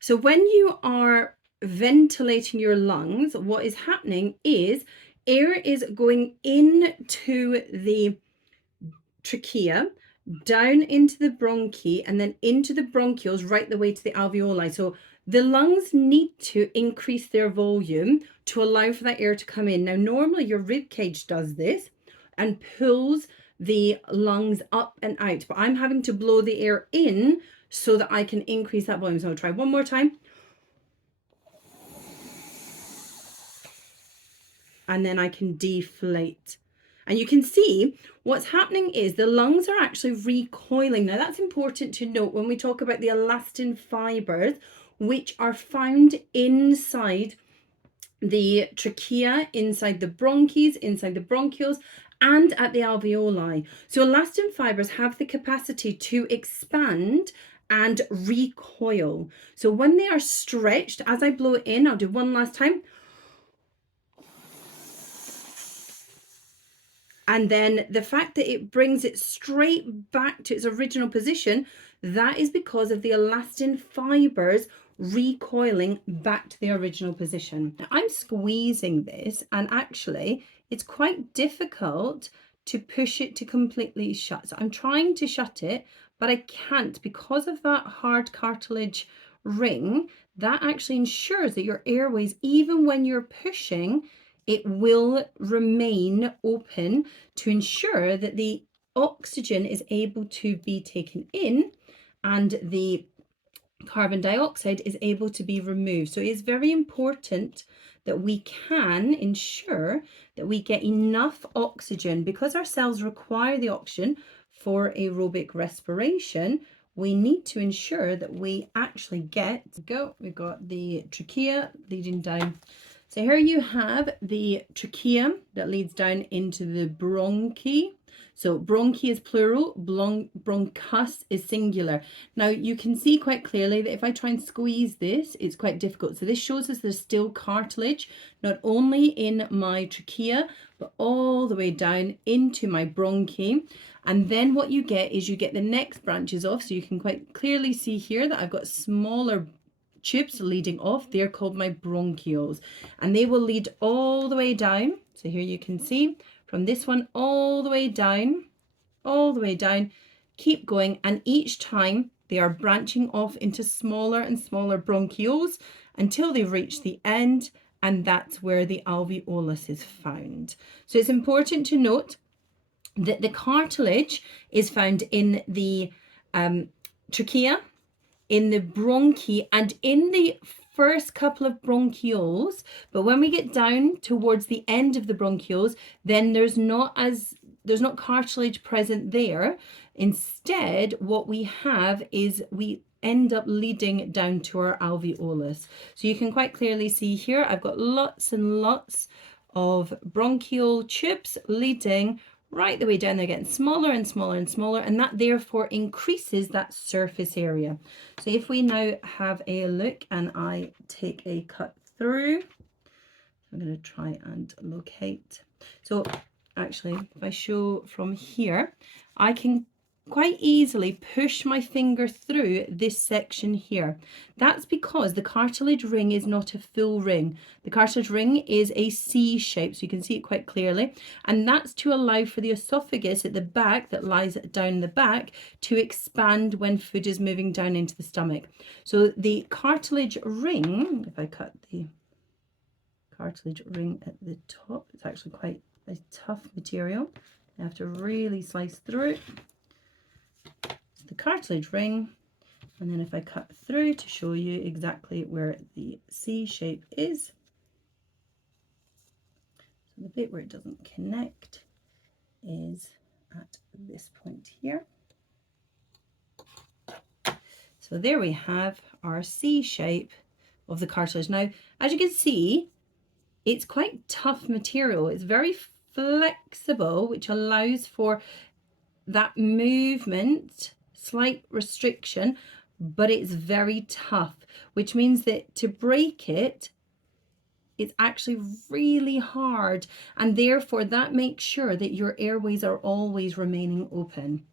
So when you are ventilating your lungs, what is happening is air is going into the trachea, down into the bronchi, and then into the bronchioles right the way to the alveoli. So the lungs need to increase their volume to allow for that air to come in. Now, normally your rib cage does this and pulls the lungs up and out, but I'm having to blow the air in so that I can increase that volume. So I'll try one more time. And then I can deflate. And you can see what's happening is the lungs are actually recoiling. Now that's important to note when we talk about the elastin fibers, which are found inside the trachea, inside the bronchs, inside the bronchioles, and at the alveoli. So elastin fibers have the capacity to expand and recoil. So when they are stretched, as I blow it in, I'll do one last time. And then the fact that it brings it straight back to its original position, that is because of the elastin fibers recoiling back to the original position. Now, I'm squeezing this, and actually it's quite difficult to push it to completely shut. So I'm trying to shut it, but I can't because of that hard cartilage ring. That actually ensures that your airways, even when you're pushing, it will remain open to ensure that the oxygen is able to be taken in and the carbon dioxide is able to be removed. So it is very important that we can ensure that we get enough oxygen because our cells require the oxygen for aerobic respiration. We need to ensure that we actually we've got the trachea leading down. So here you have the trachea that leads down into the bronchi. So bronchi is plural, bronchus is singular. Now you can see quite clearly that if I try and squeeze this, it's quite difficult. So this shows us there's still cartilage, not only in my trachea, but all the way down into my bronchi. And then what you get is you get the next branches off. So you can quite clearly see here that I've got smaller tubes leading off. They're called my bronchioles, and they will lead all the way down. So here you can see from this one all the way down, keep going, and each time they are branching off into smaller and smaller bronchioles until they reach the end, and that's where the alveolus is found. So it's important to note that the cartilage is found in the trachea, in the bronchi, and in the first couple of bronchioles. But when we get down towards the end of the bronchioles, then there's not cartilage present there. Instead, what we have is we end up leading down to our alveolus. So you can quite clearly see here, I've got lots and lots of bronchial tubes leading right the way down. They're getting smaller and smaller and smaller, and that therefore increases that surface area. So if we now have a look and I take a cut through, I'm going to try and locate. So actually, if I show from here, I can quite easily push my finger through this section here. That's because the cartilage ring is not a full ring. The cartilage ring is a C shape, so you can see it quite clearly, and that's to allow for the esophagus at the back, that lies down the back, to expand when food is moving down into the stomach. So the cartilage ring, if I cut the cartilage ring at the top, it's actually quite a tough material. I have to really slice through it. The cartilage ring, and then if I cut through to show you exactly where the C shape is, so the bit where it doesn't connect is at this point here. So there we have our C shape of the cartilage. Now, as you can see, it's quite tough material. It's very flexible, which allows for that movement, slight restriction, but it's very tough, which means that to break it, it's actually really hard, and therefore that makes sure that your airways are always remaining open.